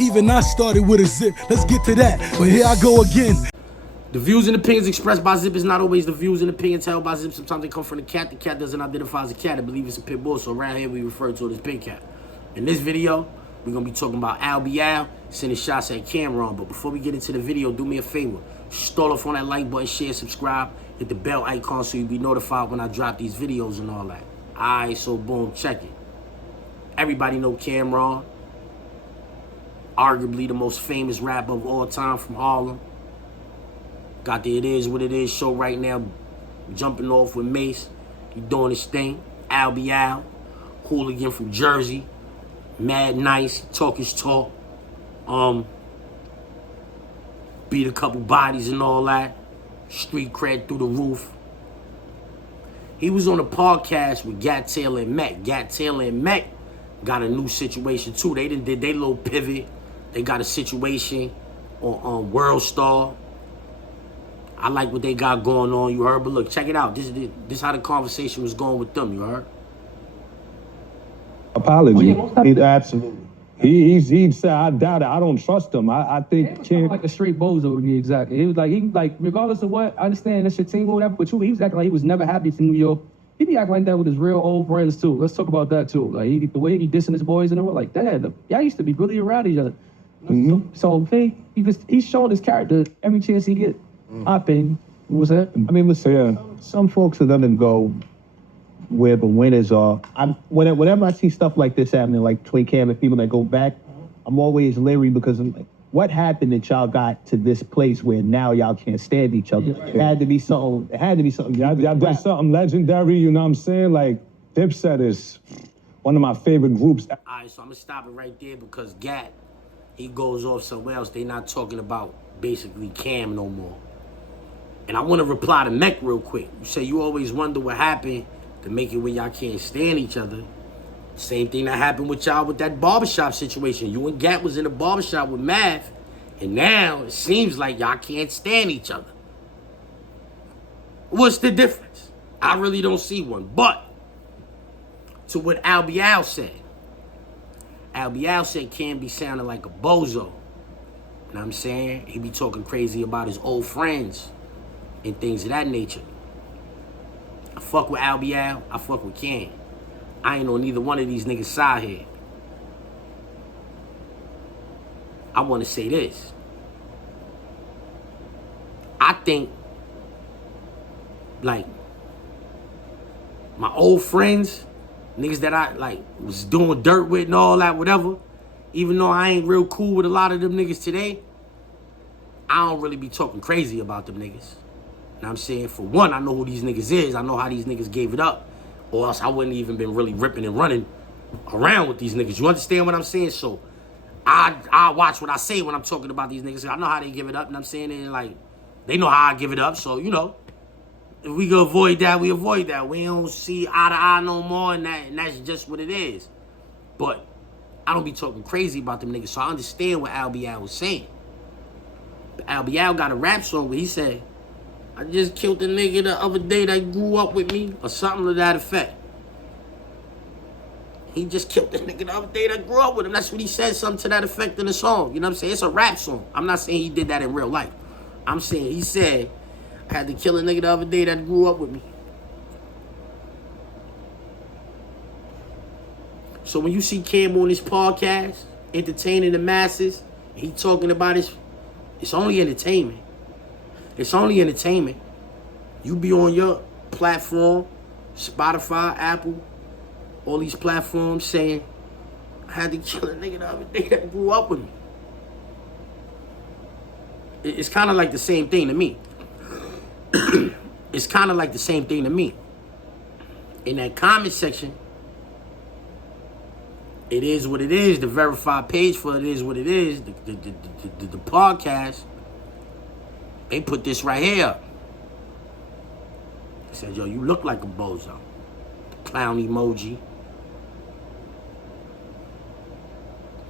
Even I started with a zip. Let's get to that. But here I go again. The views and opinions expressed by Zip is not always the views and opinions held by Zip. Sometimes they come from the cat. The cat doesn't identify as a cat. I believe it's a pit bull. So around here we refer to it as pit cat. In this video, we're going to be talking about Albee sending shots at CAMRON. But before we get into the video, do me a favor. Stall off on that like button, share, subscribe, hit the bell icon so you'll be notified when I drop these videos and all that. Alright, so boom, check it. Everybody know CAMRON. Arguably the most famous rapper of all time from Harlem. Got the It Is What It Is show right now, jumping off with Mace. He doing his thing. Albee, hooligan from Jersey. Mad nice, talk his talk. Beat a couple bodies and all that. Street cred through the roof. He was on a podcast with Gat Taylor and Mac. Gat Taylor and Mac got a new situation too. They did their little pivot. They got a situation on World Star. I like what they got going on, you heard? But look, check it out. This how the conversation was going with them, you heard? Apology. Absolutely. He said, I doubt it. I don't trust him. I think Cam like a straight bozo to me, exactly. He was like, regardless of what, I understand that's your team or whatever, but he was acting like he was never happy for New York. He be acting like that with his real old friends too. Let's talk about that too. Like the way he dissing his boys and all like that. Y'all used to be really around each other. So he's showing his character every chance he get. I think. What was that? I mean, listen, some folks are gonna go where the winners are. Whenever I see stuff like this happening, like between Cam and people that go back, I'm always leery because I'm like, what happened that y'all got to this place where now y'all can't stand each other? It had to be something. Y'all did something legendary. You know what I'm saying? Like Dipset is one of my favorite groups. All right, so I'm gonna stop it right there because Gat, he goes off somewhere else. They not talking about basically Cam no more. And I want to reply to Mech real quick. You say you always wonder what happened to make it where y'all can't stand each other. Same thing that happened with y'all with that barbershop situation. You and Gat was in the barbershop with Math, and now it seems like y'all can't stand each other. What's the difference? I really don't see one. But to what Albee said. Albee said Cam be sounding like a bozo. You know what I'm saying? He be talking crazy about his old friends and things of that nature. I fuck with Albee, I fuck with Cam. I ain't on neither one of these niggas' side here. I want to say this. I think, like, my old friends, niggas that I, like, was doing dirt with and all that, whatever, even though I ain't real cool with a lot of them niggas today, I don't really be talking crazy about them niggas. You know what I'm saying? For one, I know who these niggas is. I know how these niggas gave it up. Or else I wouldn't even been really ripping and running around with these niggas. You understand what I'm saying? So I watch what I say when I'm talking about these niggas. I know how they give it up. You know what I'm saying? And like, they know how I give it up. So, you know, if we can avoid that, we avoid that. We don't see eye to eye no more, and that's just what it is. But I don't be talking crazy about them niggas. So I understand what Albee was saying. But Albee got a rap song where he said, I just killed a nigga the other day that grew up with me, or something to that effect. He just killed the nigga the other day that grew up with him. That's what he said, something to that effect in the song. You know what I'm saying? It's a rap song. I'm not saying he did that in real life. I'm saying he said, I had to kill a nigga the other day that grew up with me. So when you see Cam on this podcast, entertaining the masses, he talking about it's only entertainment. It's only entertainment. You be on your platform, Spotify, Apple, all these platforms saying, I had to kill a nigga the other day that grew up with me. It's kind of like the same thing to me. It's kind of like the same thing to me. In that comment section, It Is What It Is, the verified page for It Is What It Is, the podcast, they put this right here. They said, yo, you look like a bozo. Clown emoji.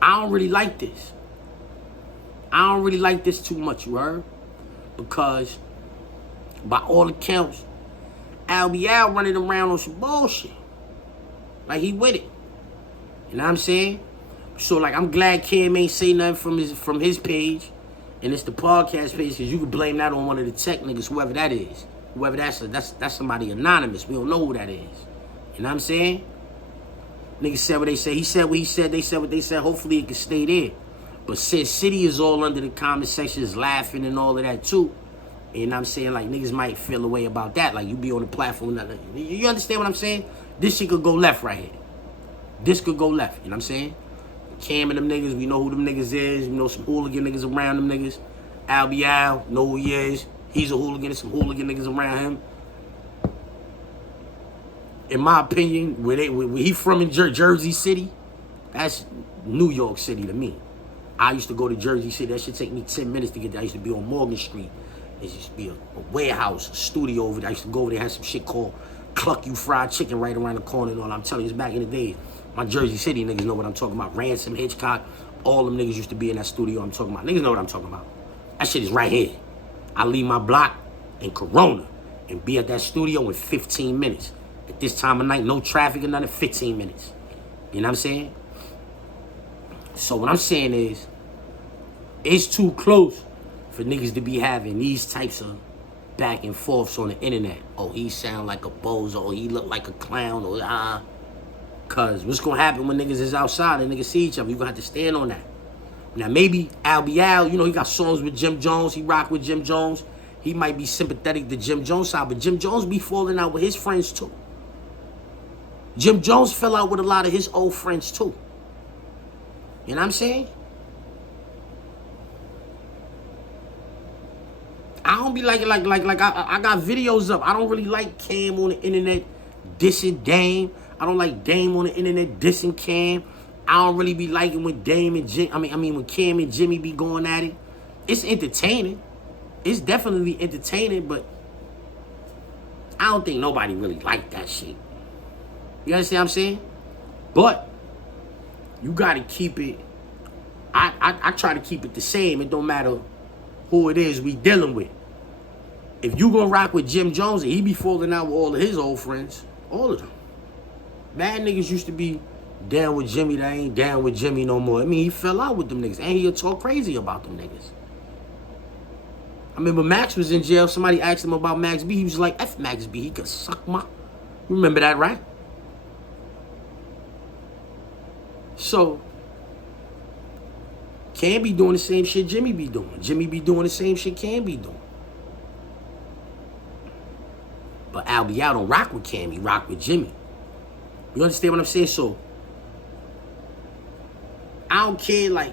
I don't really like this. I don't really like this too much, you heard? Because, by all accounts, Albee running around on some bullshit. Like, he with it. You know what I'm saying? So like, I'm glad Cam ain't say nothing from his page, and it's the podcast page, because you could blame that on one of the tech niggas, whoever that is. Whoever that's somebody anonymous. We don't know who that is. You know what I'm saying? Niggas said what they said. He said what he said. They said what they said. Hopefully it can stay there. But since City is all under the comment sections laughing and all of that too, you know what I'm saying? Like, niggas might feel a way about that. Like, you be on the platform. You understand what I'm saying? This shit could go left right here. This could go left. You know what I'm saying? Cam and them niggas, we know who them niggas is. We know some hooligan niggas around them niggas. Albee Al, know who he is. He's a hooligan. There's some hooligan niggas around him. In my opinion, where he from in Jersey City, that's New York City to me. I used to go to Jersey City. That should take me 10 minutes to get there. I used to be on Morgan Street. There used to be a warehouse, a studio over there. I used to go over there, had some shit called Cluck You Fried Chicken right around the corner and all. I'm telling you, it's back in the days. My Jersey City niggas know what I'm talking about. Ransom, Hitchcock, all them niggas used to be in that studio I'm talking about. Niggas know what I'm talking about. That shit is right here. I leave my block in Corona and be at that studio in 15 minutes. At this time of night, no traffic or nothing, 15 minutes. You know what I'm saying? So what I'm saying is, it's too close for niggas to be having these types of back and forths on the internet. Oh, he sound like a bozo, or he look like a clown, or Cause what's gonna happen when niggas is outside and niggas see each other? You gonna have to stand on that. Now maybe Albee Al, you know, he got songs with Jim Jones, he rock with Jim Jones. He might be sympathetic to Jim Jones side, but Jim Jones be falling out with his friends too. Jim Jones fell out with a lot of his old friends too. You know what I'm saying? I don't be like I got videos up. I don't really like Cam on the internet dissing Dame. I don't like Dame on the internet dissing Cam. I don't really be liking when Dame and Jim, when Cam and Jimmy be going at it. It's entertaining. It's definitely entertaining, but I don't think nobody really like that shit. You understand what I'm saying? But you gotta keep it. I try to keep it the same. It don't matter who it is we dealing with. If you gonna rock with Jim Jones and he be falling out with all of his old friends, all of them. Mad niggas used to be down with Jimmy that ain't down with Jimmy no more. I mean, he fell out with them niggas, and he'll talk crazy about them niggas. I remember Max was in jail. Somebody asked him about Max B. He was like, F Max B. He could suck my... You remember that, right? So, Cam be doing the same shit Jimmy be doing. Jimmy be doing the same shit Cam be doing. But Albee Al don't rock with Cam. He rock with Jimmy. You understand what I'm saying? So, I don't care, like,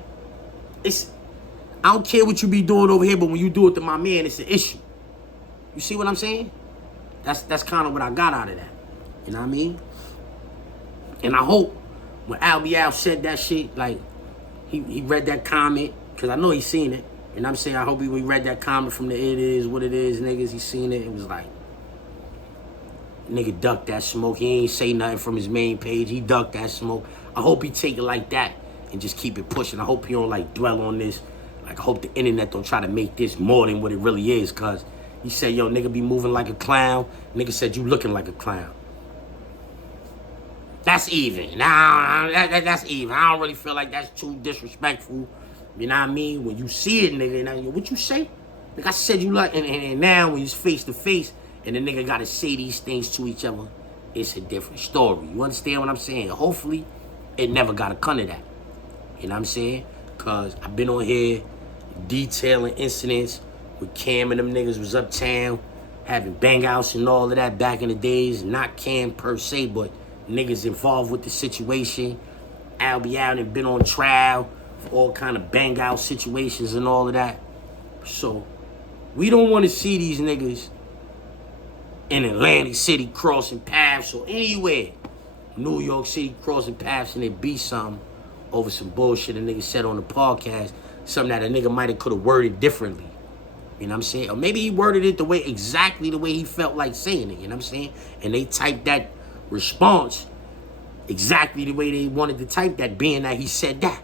I don't care what you be doing over here, but when you do it to my man, it's an issue. You see what I'm saying? That's kind of what I got out of that. You know what I mean? And I hope when Albee Al said that shit, like, he read that comment, because I know he seen it. And I'm saying, I hope he read that comment from the It Is What It Is niggas. He seen it. It was like, nigga ducked that smoke. He ain't say nothing from his main page. He ducked that smoke. I hope he take it like that and just keep it pushing. I hope he don't, like, dwell on this. Like, I hope the internet don't try to make this more than what it really is, because he said, yo, nigga be moving like a clown. Nigga said, you looking like a clown. That's even. Nah, that's even. I don't really feel like that's too disrespectful. You know what I mean? When you see it, nigga, and yo, what you say? Like I said, you like, and now when you face to face, and the nigga gotta say these things to each other, it's a different story. You understand what I'm saying? Hopefully, it never gotta come to that. You know what I'm saying? Cause I've been on here detailing incidents with Cam and them niggas was uptown, having bang outs and all of that back in the days. Not Cam per se, but niggas involved with the situation. Albee Al had been on trial for all kind of bang out situations and all of that. So we don't want to see these niggas in Atlantic City crossing paths or anywhere. New York City crossing paths and it be something over some bullshit a nigga said on the podcast. Something that a nigga might have could have worded differently. You know what I'm saying? Or maybe he worded it exactly the way he felt like saying it. You know what I'm saying? And they typed that response exactly the way they wanted to type that, being that he said that.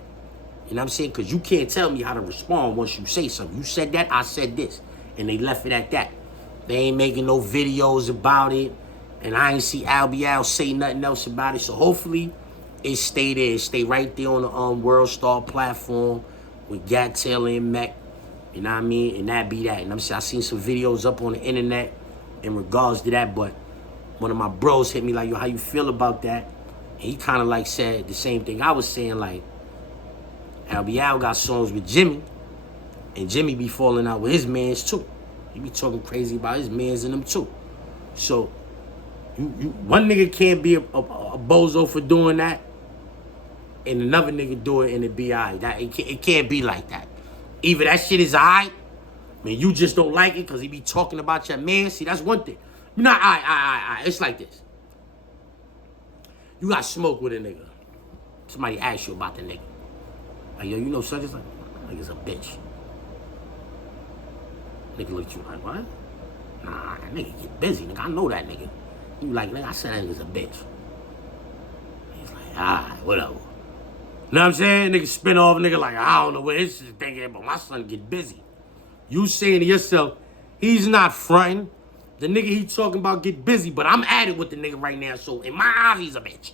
You know what I'm saying? Because you can't tell me how to respond once you say something. You said that, I said this. And they left it at that. They ain't making no videos about it. And I ain't see Albee Al say nothing else about it. So hopefully it stay there. It stay right there on the World Star platform with Gat Taylor and Mac. You know what I mean? And that be that. And I'm saying, I seen some videos up on the internet in regards to that, but one of my bros hit me like, yo, how you feel about that? And he kind of like said the same thing I was saying, like, Albee got songs with Jimmy, and Jimmy be falling out with his mans too. He be talking crazy about his mans and them too. So, one nigga can't be a bozo for doing that, and another nigga do it and it be alright. It can't be like that. Either that shit is alright, I mean, you just don't like it because he be talking about your man. See, that's one thing. Not alright. It's like this. You got smoke with a nigga. Somebody asks you about the nigga. Like, yo, you know such as like, that nigga's a bitch. Nigga look at you like, what? Nah, that nigga get busy, nigga. I know that nigga. You like, nigga, I said that nigga's a bitch. He's like, alright, whatever. Know what I'm saying? Nigga spin off, nigga like, I don't know what his shit thinking, but my son get busy. You saying to yourself, he's not fronting. The nigga he talking about get busy, but I'm at it with the nigga right now, so in my eyes, he's a bitch.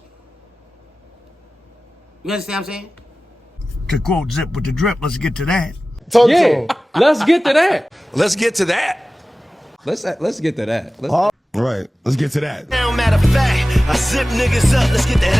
You understand what I'm saying? To quote Zip with the Drip, let's get to that. Talk to him. Let's get to that. Let's get to that. Let's get to that. Right. Let's get to that. Now, matter of fact, I zip niggas up. Let's get to that.